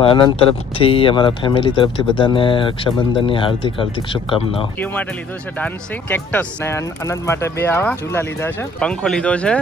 આનંદ તરફથી, અમારા ફેમિલી તરફથી બધાને રક્ષાબંધનની હાર્દિક હાર્દિક શુભકામનાઓ. ક્યુ માટે લીધો છે ડાન્સિંગ કેક્ટસ ને અનંત માટે બે આવા. ઝૂલા લીધા છે. પંખો લીધો છે.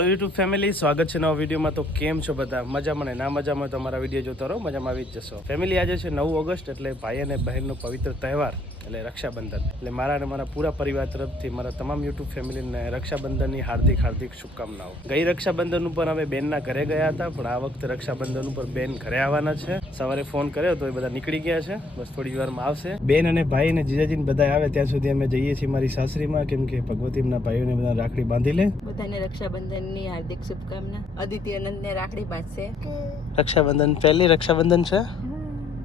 હેલો યુટ્યુબ ફેમિલી સ્વાગત છે નવા વિડીયોમાં. તો કેમ છો બધા? મજામાં ને ના મજામાં? તમારા વીડિયો જોતો રહો, મજામાં આવી જ જશો. ફેમિલી આજે છે નવ ઓગસ્ટ એટલે ભાઈ અને બહેનનો પવિત્ર તહેવાર. એટલે રક્ષાબંધન. એટલે મારા અને મારા પૂરા પરિવાર તરફથી મારા તમામ યુટ્યુબ ફેમિલીને રક્ષાબંધનની હાર્દિક હાર્દિક શુભકામનાઓ. ગઈ રક્ષાબંધન ઉપર અમે બેનના ઘરે ગયા હતા પણ આ વખતે રક્ષાબંધન ઉપર બેન ઘરે આવવાના છે. સવારે ફોન કર્યો તો એ બધા નીકળી ગયા છે. બસ થોડી વારમાં આવશે. બેન અને ભાઈ અને જીજાજીને બધા આવે ત્યાં સુધી અમે જઈએ છીએ મારી સાસરીમાં કેમ કે ભગવતીના ભાઈઓને બધા રાખડી બાંધી લે. બધાને રક્ષાબંધનની હાર્દિક શુભકામના. અદિતિ અનંતને રાખડી બાંધશે. રક્ષાબંધન પહેલી રક્ષાબંધન છે?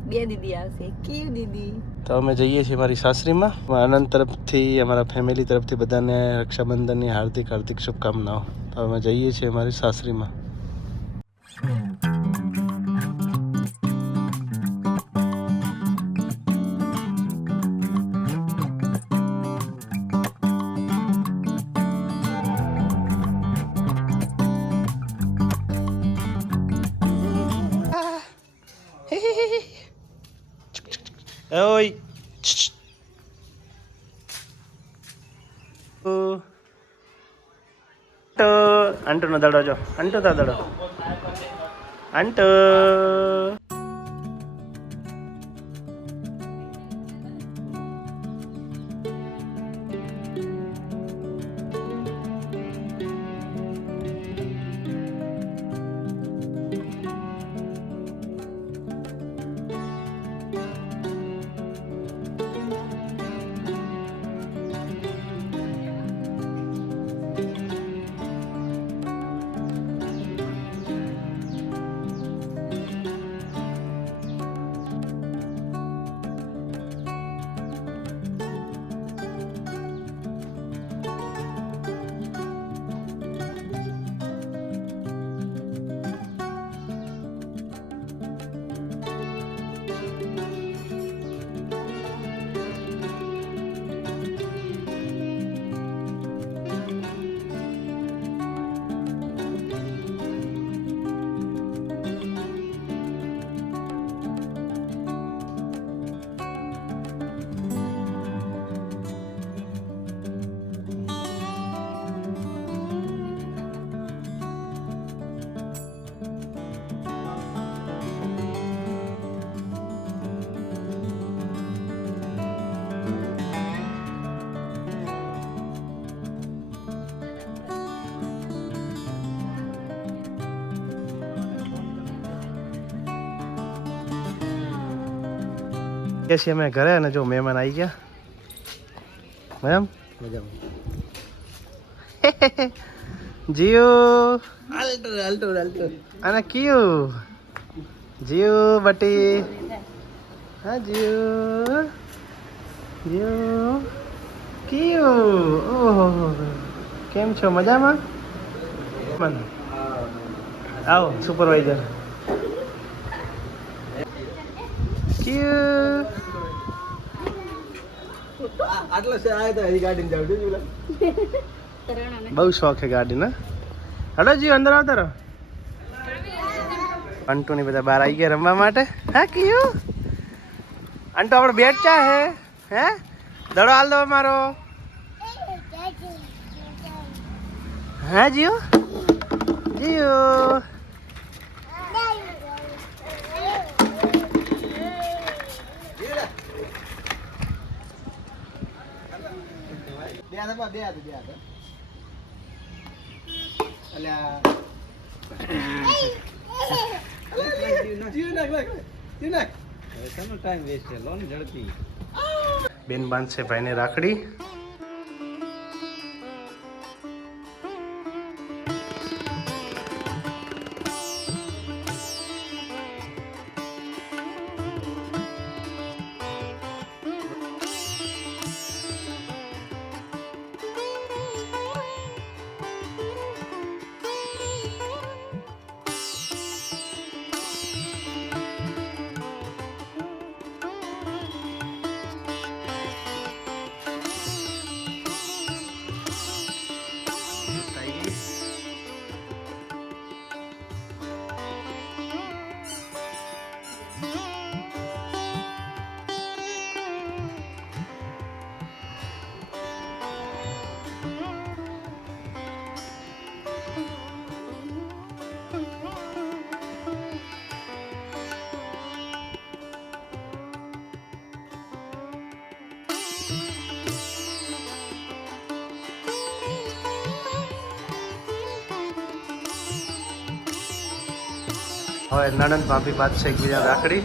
બે દીદી આવશે. કેવી દીદી? તો અમે જઈએ છીએ મારી સાસરીમાં. આનંદ તરફથી, અમારા ફેમિલી તરફથી બધાને રક્ષાબંધનની હાર્દિક હાર્દિક શુભકામનાઓ. તો અમે જઈએ છીએ મારી સાસરીમાં. અંટુનો દડો જો. અંટુ તા દડો. અંટુ. છીએ અમે ઘરે અને જો મહેમાન આવી ગયા. મેમ જીઓ આલ્ટો આલ્ટો આલ્ટો અને કયું? જીઓ બટી. હા જીઓ જીઓ કયું. ઓહો કેમ છો? મજામાં? આવો સુપરવાઇઝર કયું. આટલો છે આ તો હજી ગાડીને જાવ છું પેલા બહુ શોખ છે ગાડી ને? હલો જી અંદર આવતા રહો અંટુ ની બધા બહાર આવી ગયા રમવા માટે. હા કયું? અંટુ આપણો બેટ ચા હે? હે? દડો હાલ દો મારો હા જીઓ જીઓ બે હાથ બે હાથ બે હાથ અલ્યા. જીવ નાખ નાખ જીવ નાખ. હવે શાનો ટાઈમ વેસ્ટ છે? લોન ઝડપી. બેન બાંધશે ભાઈને રાખડી. હવે નણંદ ભાભી બાદ છે એકબીજા રાખડી.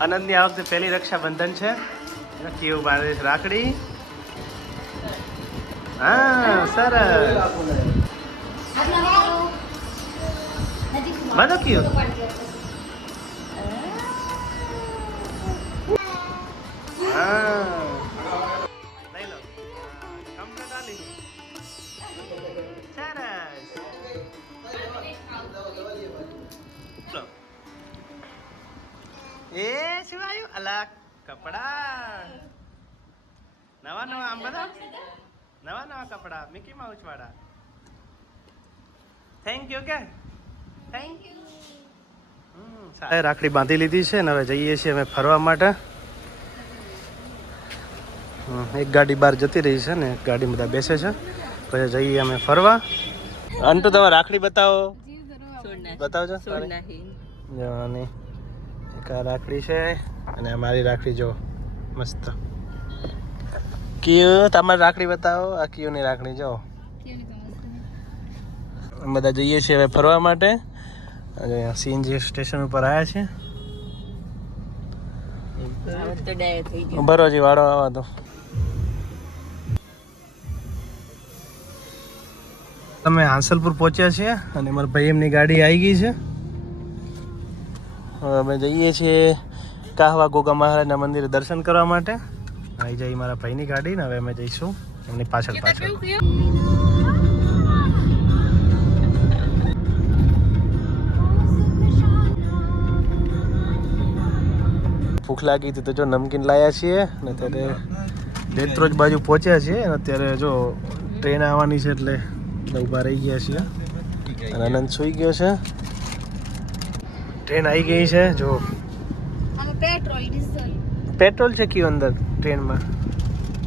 આનંદની આ વખતે પહેલી રક્ષાબંધન છે. છે રાખડી. હા, સરસ. સરસ લો. એ શું આવ્યું અલા કપડા નવા નવા આમ બધા નવા નવા કપડા મિકી માઉસ વાળા થેન્ક યુ કે રાખડી બાંધી લીધી છે ને હવે જઈએ છીએ અમે ફરવા માટે. હમ, એક ગાડી બહાર જતી રહી છે ને એક ગાડી બધા બેસે છે. પછી જઈએ અમે ફરવા. અંટુ તમે રાખડી બતાવો. બતાવજો જવાની એક આ રાખડી છે અને અમારી મારી રાખડી જો મસ્ત. કિયો તમારી રાખડી બતાવો. આ કિયોની રાખડી જો. અમે બધા જઈએ છીએ હવે ફરવા માટે. અને સીએનજી સ્ટેશન ઉપર આવ્યા છે ભરોજી વાળો આવા તો અમે હાંસલપુર પહોંચ્યા છીએ અને મારા ભાઈ એમની ગાડી આવી ગઈ છે. હવે અમે જઈએ છીએ કાહવા ગોગા મહારાજના મંદિરે દર્શન કરવા માટે. આવી જઈ મારા ભાઈની ગાડી ને હવે અમે જઈશું એમની પાછળ પાછળ. ભૂખ લાગી હતી તો જો નમકીન લાયા છીએ ને અત્યારે બેત્રોજ બાજુ પહોંચ્યા છીએ અને અત્યારે જો ટ્રેન આવવાની છે એટલે એટલે ઊભા રહી ગયા છીએ. અને આનંદ સૂઈ ગયો છે. ટ્રેન આવી ગઈ છે જો. પેટ્રોલ ડીઝલ પેટ્રોલ છે કયું અંદર ટ્રેનમાં?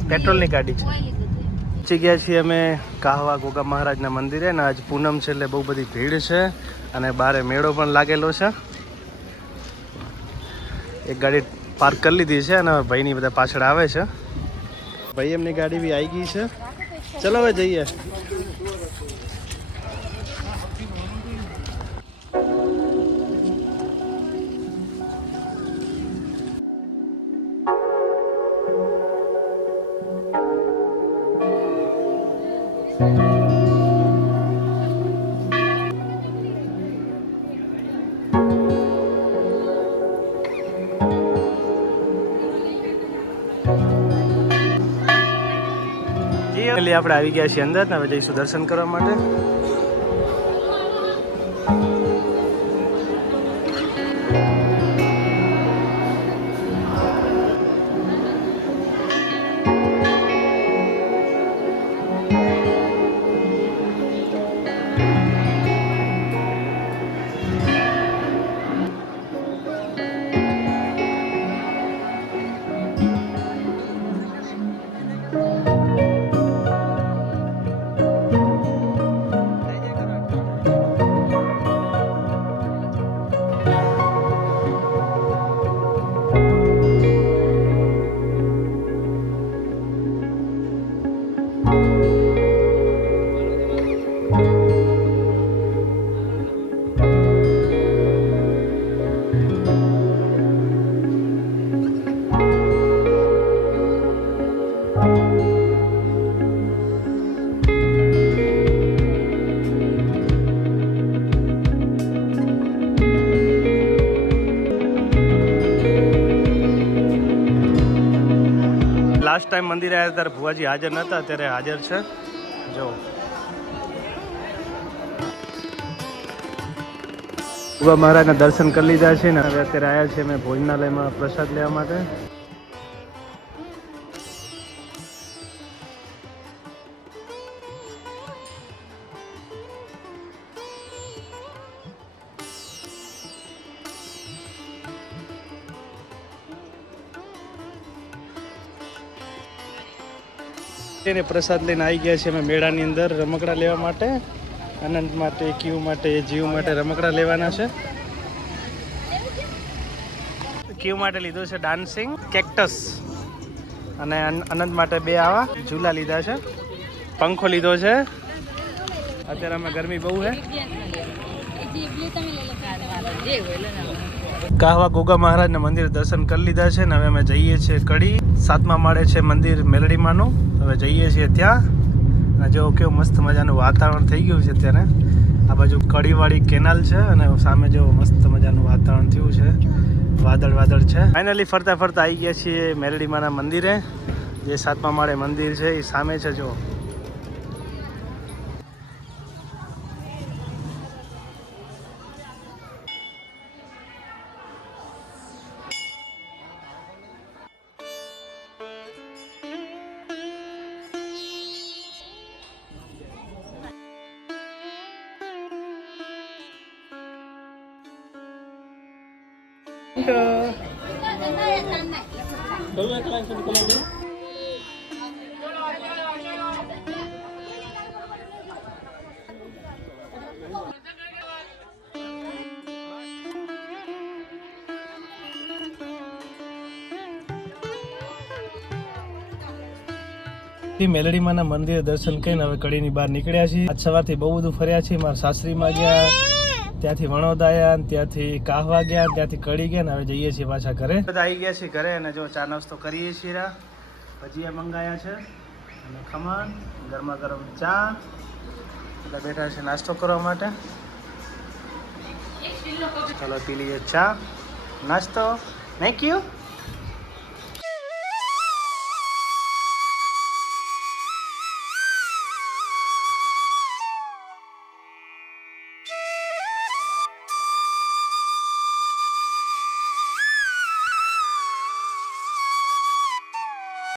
પેટ્રોલની ગાડી છે. પહોંચી ગયા છીએ અમે કાહવા ગોગા મહારાજના મંદિરે અને આજ પૂનમ છે એટલે બહુ બધી ભીડ છે અને બારે મેળો પણ લાગેલો છે. એક ગાડી પાર્ક કરી લીધી છે અને ભાઈની બધા પાછળ આવે છે. ભાઈ એમની ગાડી બી આવી ગઈ છે. ચલો હવે જઈએ. એટલે આપણે આવી ગયા છીએ અંદર ને હવે જઈશું દર્શન કરવા માટે. લાસ્ટ ટાઈમ મંદિરે આવ્યા ત્યારે ભુવાજી હાજર નહોતા ત્યારે હાજર છે. જો. ભુવા મહારાજના દર્શન કરી લીધા છે ને હવે અત્યારે આવ્યા છે મેં ભોજનાલયમાં પ્રસાદ લેવા માટે. તેને પ્રસાદ લઈને આવી ગયા છે અમે મેળાની અંદર રમકડા લેવા માટે. અનંત માટે, ક્યુ માટે, જીવ માટે રમકડા લેવાના છે. ક્યુ માટે લીધું છે ડાન્સિંગ કેક્ટસ. અને અનંત માટે બે આવા ઝૂલા લીધા છે. પંખો લીધો છે. અત્યારે અમે ગરમી બહુ છે. કાહવા ગોગા મહારાજના મંદિર દર્શન કરી લીધા છે ને હવે અમે જઈએ છીએ કડી. સાતમા માળે છે મંદિર મેલડીમાંનું. હવે જઈએ છીએ ત્યાં. અને જો કેવું મસ્ત મજાનું વાતાવરણ થઈ ગયું છે અત્યારે. આ બાજુ કડીવાળી કેનાલ છે અને સામે જો મસ્ત મજાનું વાતાવરણ થયું છે. વાદળ વાદળ છે. ફાઇનલી ફરતા ફરતા આવી ગયા છીએ મેરડીમાના મંદિરે. જે સાતમા માળે મંદિર છે એ સામે છે જો. મેલડીમાના મંદિરે દર્શન કરીને હવે કડીની બહાર નીકળ્યા છીએ. આજ સવારથી બહુ બધું ફર્યા છીએ. મારા સાસરીમાં ગયા. ત્યાંથી વણોદાયા આવ્યા ત્યાંથી કાહવા ગયા ત્યાંથી કડી ગયા ને હવે જઈએ છીએ પાછા ઘરે. બધા આવી ગયા છીએ ઘરે અને જો ચા નાસ્તો કરીએ છીએ. ભજીયા મંગાયા છે અને ખમણ, ગરમા ગરમ ચા. એટલે બેઠા છે નાસ્તો કરવા માટે. ચાલો પી લઈએ ચા. નાસ્તો. Thank you